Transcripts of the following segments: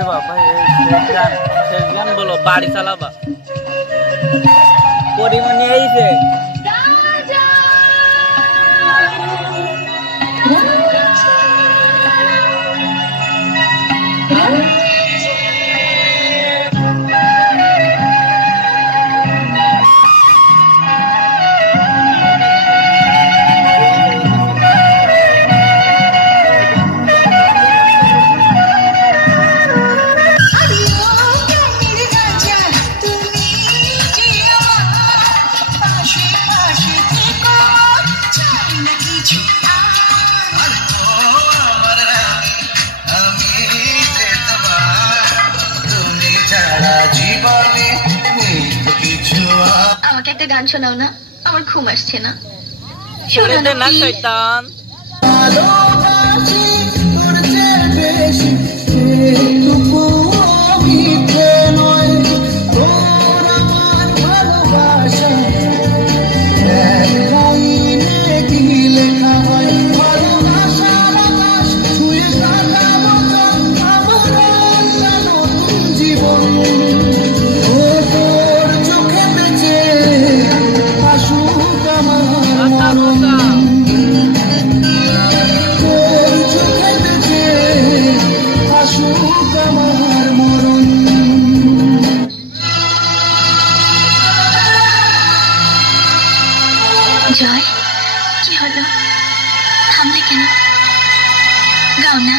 দেবা ভাই শেষ গান বলো বাড়ি চালাবা পরিমাণে এইছে আমাকে একটা গান শোনাও না আমার ঘুম আসছে না শোনাতে না শয়তান জয় কি হলো থামলে কেন গাও না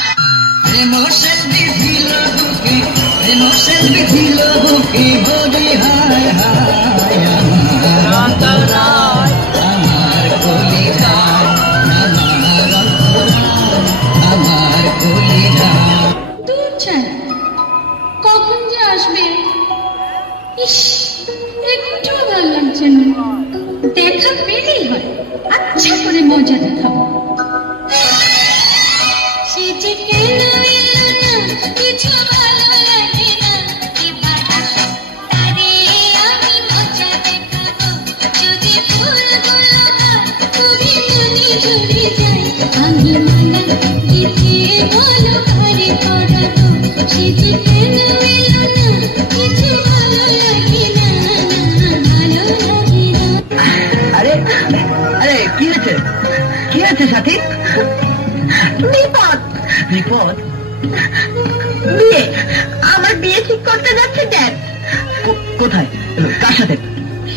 কখন যে আসবে ইস একটু ভালো লাগছে না দেখা পেলেই হয় আচ্ছা করে মজা দেখাবো সে যে কেন এলো না কিছু ভালো লাগে না এবার তারে আমি মজা দেখাবো যদি ফুলগুলো হয় তুমি যদি ঝরে যায় আমি মানা দিতে বলো ঘরে পড়াবো সে যে কেন এলো না কিছু ভালো লাগে না ভালো লাগে না আরে আরে কি হয়েছে সাথী বিপদ বিপদ বিয়ে আমার বিয়ে ঠিক করতে যাচ্ছে ড্যাড কোথায় কার সাথে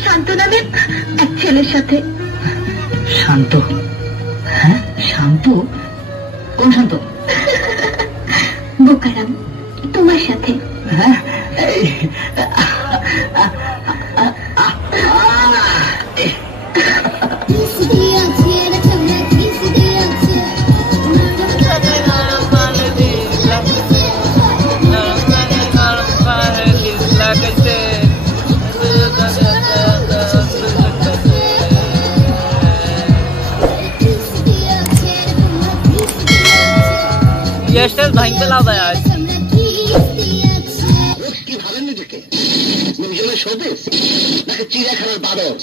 শান্ত নামের এক ছেলের সাথে শান্ত হ্যাঁ শান্ত কোন শান্ত বোকারাম তোমার সাথে হ্যাঁ স্টেজ ভাঙতে লাভ आज কি ভাবেন নিজেকে মিউজিয়ামের শোপিস নাকি চিড়িয়াখানার বাদর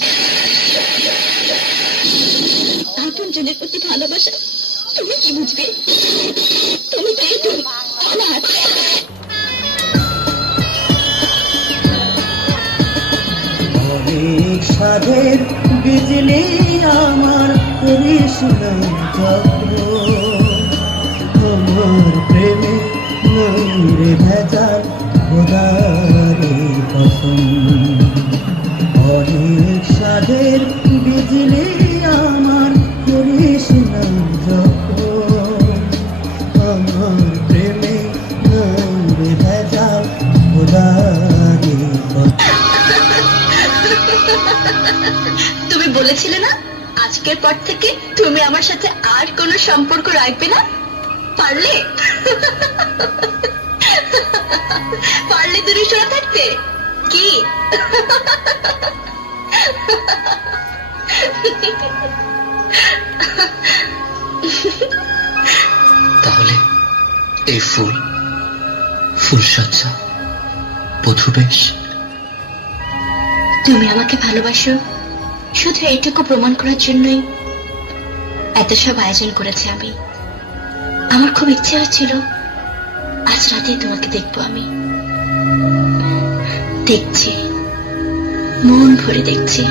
আপনজনের প্রতি ভালোবাসা তুমি কি বুঝবে তুমি তো এই তুমি অনাথ অনেক সাধের বিজলি আমার করিস না আমার প্রেমে নইরে ভেজাল খোদারে কসম অনেক সাধের বিজলি আমার করিস না আমার প্রেমে নইরে ভেজাল খোদারে তুমি বলেছিলে না আজকের পর থেকে তুমি আমার সাথে আর কোনো সম্পর্ক রাখবে না পারলে পারলে দূরে সরে থাকতে কি তাহলে এই ফুলসজ্জা বধূবেশ তুমি আমাকে ভালোবাসো শুধু এইটুকু প্রমাণ করার জন্যই এত সব আয়োজন করেছি আমি। আমার খুব ইচ্ছে হচ্ছিল আজ রাতে তোমাকে দেখবো আমি। দেখছি, মন ভরে দেখছি।